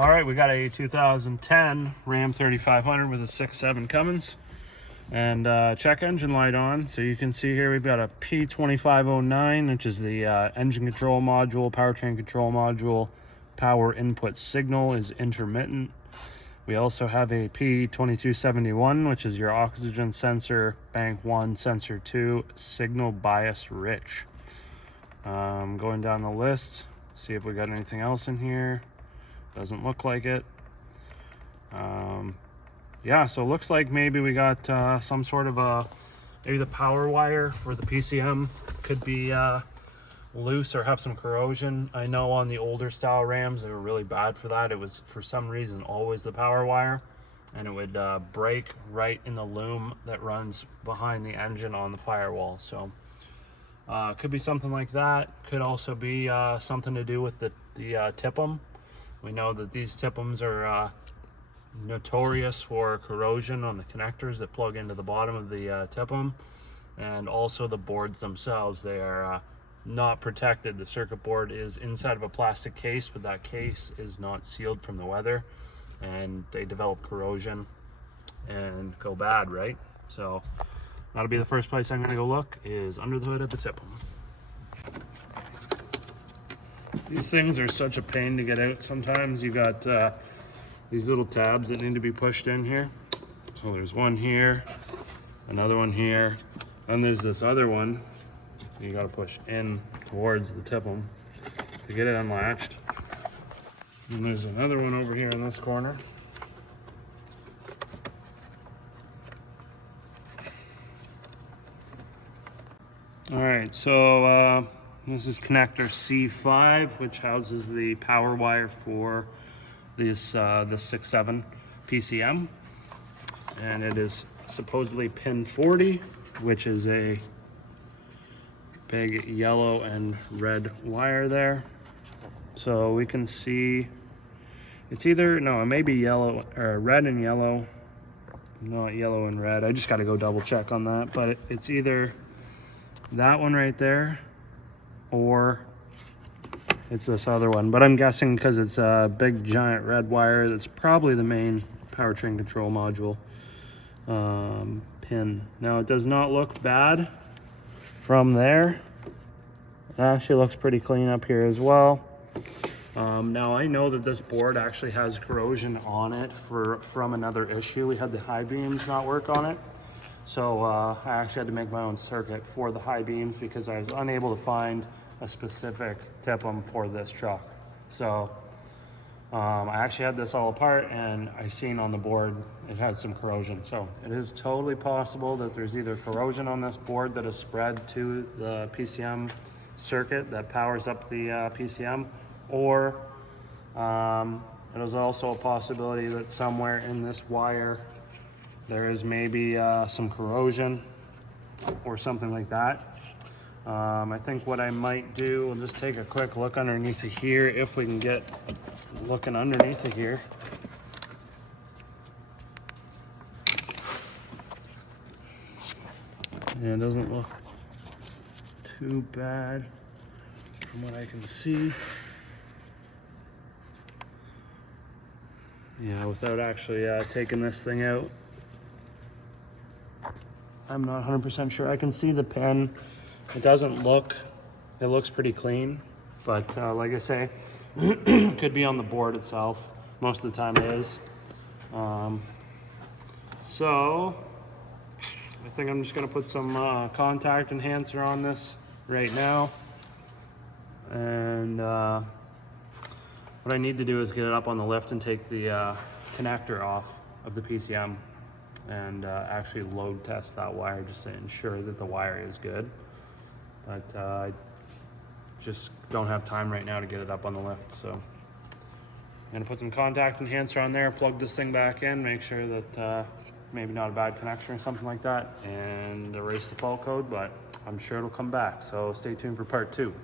All right, we got a 2010 Ram 3500 with a 6.7 Cummins and check engine light on. So you can see here we've got a P2509, which is the engine control module, powertrain control module. Power input signal is intermittent. We also have a P2271, which is your oxygen sensor, bank 1, sensor 2, signal bias rich. Going down the list, see if we got anything else in here. Doesn't look like it. Yeah, so it looks like maybe we got some sort of maybe the power wire for the PCM could be loose or have some corrosion. I know on the older style Rams, they were really bad for that. It was, for some reason, always the power wire, and it would break right in the loom that runs behind the engine on the firewall. So could be something like that. Could also be something to do with the TIPM. We know that these TIPMs are notorious for corrosion on the connectors that plug into the bottom of the TIPM, and also the boards themselves. They are not protected. The circuit board is inside of a plastic case, but that case is not sealed from the weather, and they develop corrosion and go bad, right? So that'll be the first place I'm gonna go look, is under the hood of the TIPM. These things are such a pain to get out sometimes. You got these little tabs that need to be pushed in here. So there's one here, another one here, and there's this other one you got to push in towards the TIPM to get it unlatched. And there's another one over here in this corner. All right, so this is connector C5, which houses the power wire for this 6.7 PCM, and it is supposedly pin 40, which is a big yellow and red wire there. So we can see it's either, no, it may be yellow or red and yellow, not yellow and red. I just got to go double check on that, but it's either that one right there or it's this other one, but I'm guessing because it's a big giant red wire, that's probably the main powertrain control module pin. Now it does not look bad from there. It actually looks pretty clean up here as well. Now I know that this board actually has corrosion on it from another issue. We had the high beams not work on it. So I actually had to make my own circuit for the high beams because I was unable to find a specific TIPM for this truck. So I actually had this all apart, and I seen on the board it has some corrosion. So it is totally possible that there's either corrosion on this board that is spread to the PCM circuit that powers up the PCM, or it is also a possibility that somewhere in this wire there is maybe some corrosion or something like that. I think what I might do, we'll just take a quick look underneath of here, if we can get looking underneath of here. Yeah, it doesn't look too bad from what I can see. Yeah, without actually taking this thing out, I'm not 100% sure. I can see the pin. It doesn't look, it looks pretty clean, but like I say, could be on the board itself. Most of the time it is. So I think I'm just gonna put some contact enhancer on this right now. And what I need to do is get it up on the lift and take the connector off of the PCM and actually load test that wire just to ensure that the wire is good. But I just don't have time right now to get it up on the lift. So I'm gonna put some contact enhancer on there, plug this thing back in, make sure that maybe not a bad connection or something like that, and erase the fault code, but I'm sure it'll come back. So stay tuned for part 2.